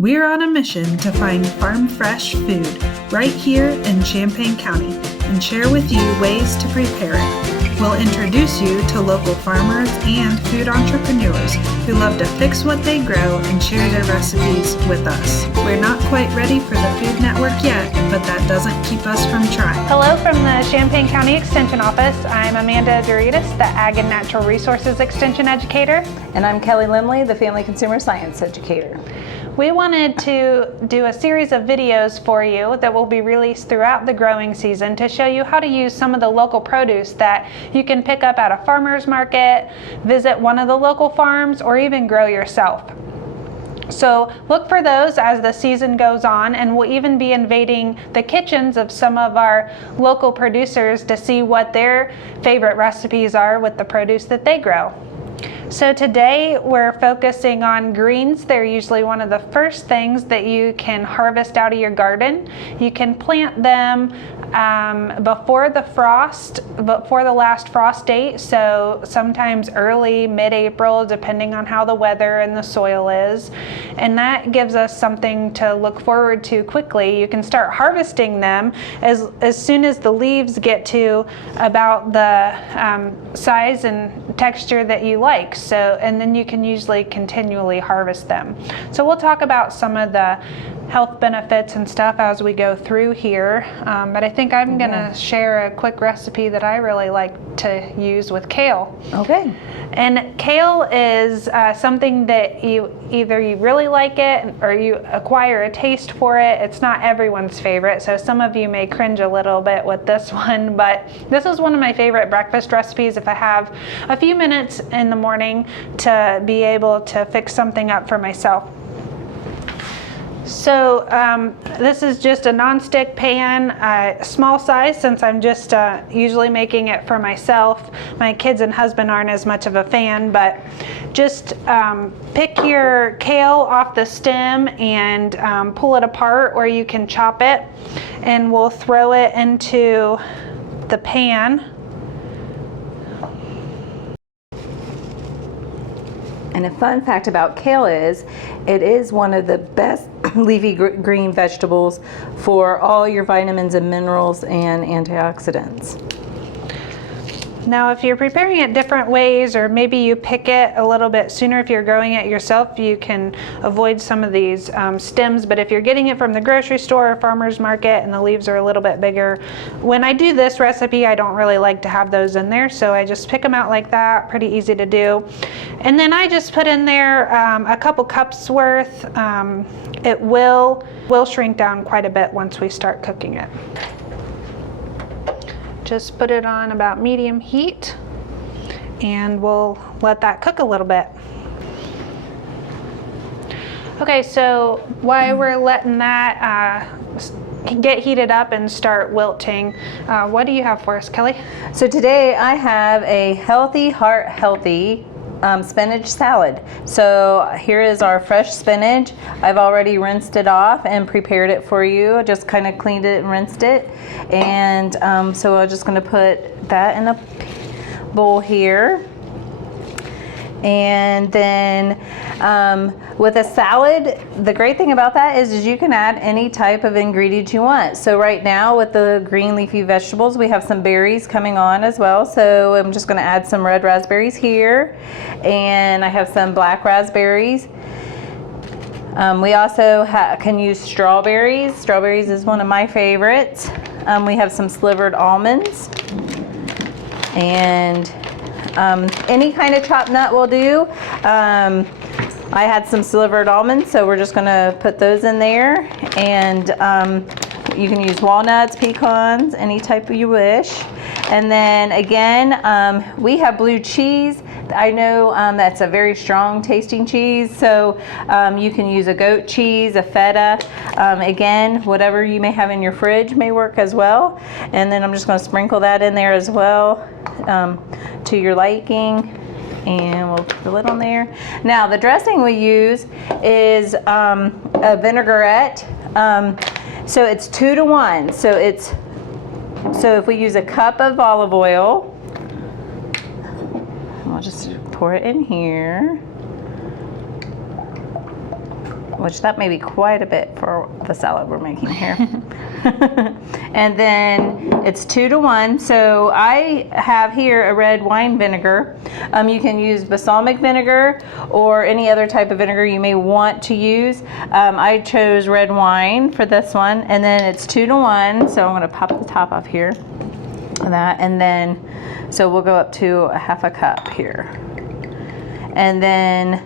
We're on a mission to find farm fresh food right here in Champaign County and share with you ways to prepare it. We'll introduce you to local farmers and food entrepreneurs who love to fix what they grow and share their recipes with us. We're not quite ready for the Food Network yet, but that doesn't keep us from trying. Hello from the Champaign County Extension Office. I'm Amanda Duritas, the Ag and Natural Resources Extension Educator. And I'm Kelly Limley, the Family Consumer Science Educator. We wanted to do a series of videos for you that will be released throughout the growing season to show you how to use some of the local produce that you can pick up at a farmer's market, visit one of the local farms, or even grow yourself. So look for those as the season goes on, and we'll even be invading the kitchens of some of our local producers to see what their favorite recipes are with the produce that they grow. So today we're focusing on greens. They're usually one of the first things that you can harvest out of your garden. You can plant them before the last frost date, so sometimes early, mid-April, depending on how the weather and the soil is. And that gives us something to look forward to quickly. You can start harvesting them as soon as the leaves get to about the size and texture that you like. So, and then you can usually continually harvest them. So we'll talk about some of the health benefits and stuff as we go through here, but I think I'm gonna share a quick recipe that I really like to use with kale. Okay. And kale is something that you really like it or you acquire a taste for it. It's not everyone's favorite, so some of you may cringe a little bit with this one, but this is one of my favorite breakfast recipes if I have a few minutes in the morning to be able to fix something up for myself. So this is just a non-stick pan, small size since I'm just usually making it for myself. My kids and husband aren't as much of a fan, but just pick your kale off the stem and pull it apart, or you can chop it, and we'll throw it into the pan. And a fun fact about kale is it is one of the best leafy green vegetables for all your vitamins and minerals and antioxidants. Now, if you're preparing it different ways, or maybe you pick it a little bit sooner if you're growing it yourself, you can avoid some of these stems. But if you're getting it from the grocery store or farmer's market and the leaves are a little bit bigger, when I do this recipe, I don't really like to have those in there. So I just pick them out like that, pretty easy to do. And then I just put in there a couple cups worth. It will shrink down quite a bit once we start cooking it. Just put it on about medium heat and we'll let that cook a little bit. Okay, so while we're letting that get heated up and start wilting, what do you have for us, Kelly? So today I have a healthy, heart-healthy spinach salad. So here is our fresh spinach. I've already rinsed it off and prepared it for you. Just kind of cleaned it and rinsed it. And so I'm just going to put that in a bowl here. And then with a salad, the great thing about that is you can add any type of ingredient you want. So right now with the green leafy vegetables, we have some berries coming on as well. So I'm just gonna add some red raspberries here. And I have some black raspberries. We also can use strawberries. Strawberries is one of my favorites. We have some slivered almonds. And any kind of chopped nut will do. I had some slivered almonds, so we're just gonna put those in there. And you can use walnuts, pecans, any type you wish. And then again, we have blue cheese. I know that's a very strong tasting cheese, so you can use a goat cheese, a feta. Again, whatever you may have in your fridge may work as well. And then I'm just gonna sprinkle that in there as well to your liking. And we'll put the lid on there. Now the dressing we use is a vinaigrette. So it's 2 to 1. So if we use a cup of olive oil, I'll just pour it in here. which that may be quite a bit for the salad we're making here. And then it's 2 to 1. So I have here a red wine vinegar. You can use balsamic vinegar or any other type of vinegar you may want to use. I chose red wine for this one, and then it's 2 to 1. So I'm going to pop the top off here. And then, so we'll go up to a half a cup here. And then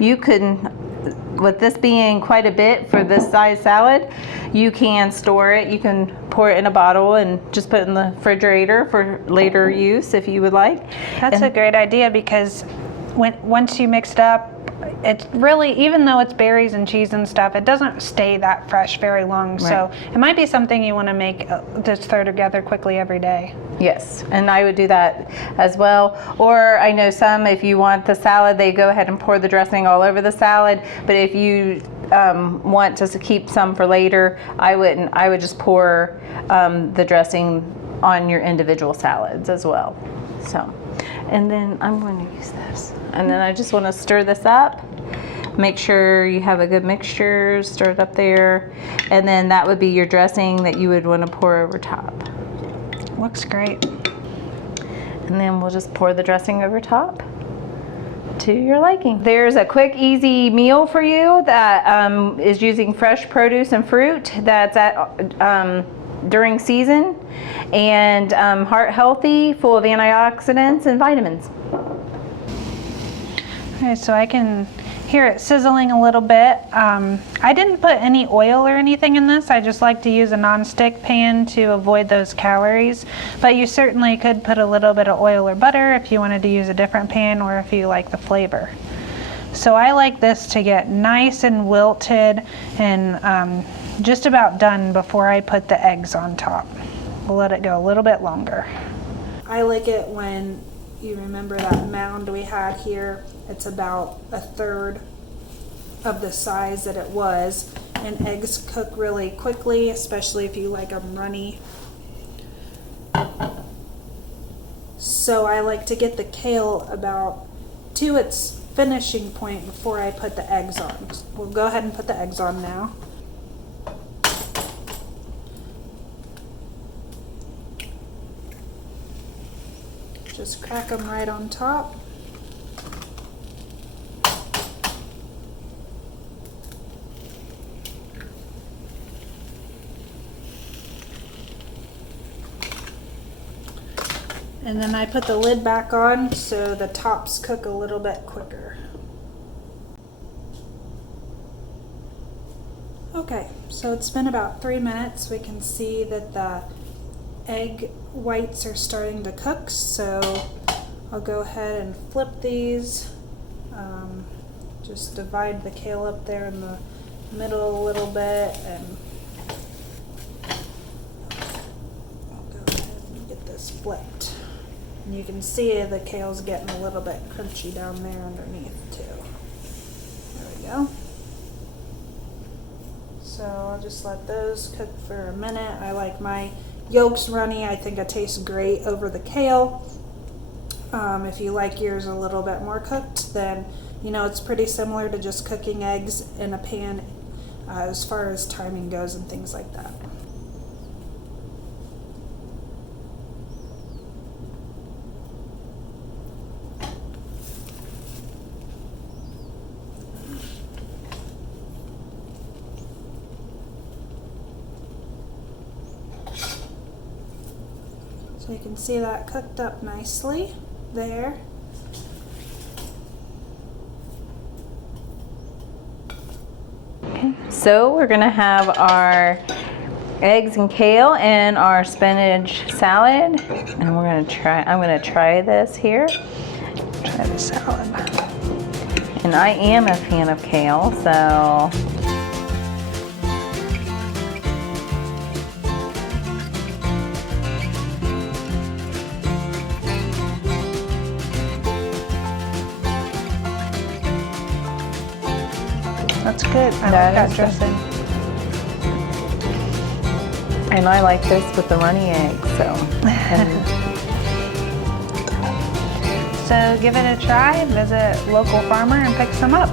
you can, with this being quite a bit for this size salad, you can store it. You can pour it in a bottle and just put it in the refrigerator for later use if you would like. That's a great idea, because once you mix it up, it's really, even though it's berries and cheese and stuff, it doesn't stay that fresh very long. Right. So it might be something you want to make, just throw together quickly every day. Yes, and I would do that as well. Or I know some, if you want the salad, they go ahead and pour the dressing all over the salad. But if you want to keep some for later, I wouldn't. I would just pour the dressing on your individual salads as well. So, and then I'm going to use this. And then I just want to stir this up. Make sure you have a good mixture, stir it up there. And then that would be your dressing that you would want to pour over top. Looks great. And then we'll just pour the dressing over top to your liking. There's a quick, easy meal for you that is using fresh produce and fruit that's at during season, and heart healthy, full of antioxidants and vitamins. Okay, so I can hear it sizzling a little bit. I didn't put any oil or anything in this. I just like to use a non-stick pan to avoid those calories. But you certainly could put a little bit of oil or butter if you wanted to use a different pan, or if you like the flavor. So I like this to get nice and wilted and just about done before I put the eggs on top. We'll let it go a little bit longer. I like it when you remember that mound we had here. It's about a third of the size that it was, and eggs cook really quickly, especially if you like them runny. So I like to get the kale about to its finishing point before I put the eggs on. We'll go ahead and put the eggs on now. Just crack them right on top. And then I put the lid back on so the tops cook a little bit quicker. Okay, so it's been about 3 minutes. We can see that the egg whites are starting to cook, so I'll go ahead and flip these. Just divide the kale up there in the middle a little bit, and I'll go ahead and get this flipped. And you can see the kale's getting a little bit crunchy down there underneath too. There we go. So I'll just let those cook for a minute. I like my yolks runny. I think it tastes great over the kale. If you like yours a little bit more cooked, then you know it's pretty similar to just cooking eggs in a pan as far as timing goes and things like that. So you can see that cooked up nicely there. So we're gonna have our eggs and kale and our spinach salad, and I'm gonna try this here. Try the salad. And I am a fan of kale, so that's good. I like that dressing. And I like this with the runny eggs, so. So give it a try, visit local farmer and pick some up.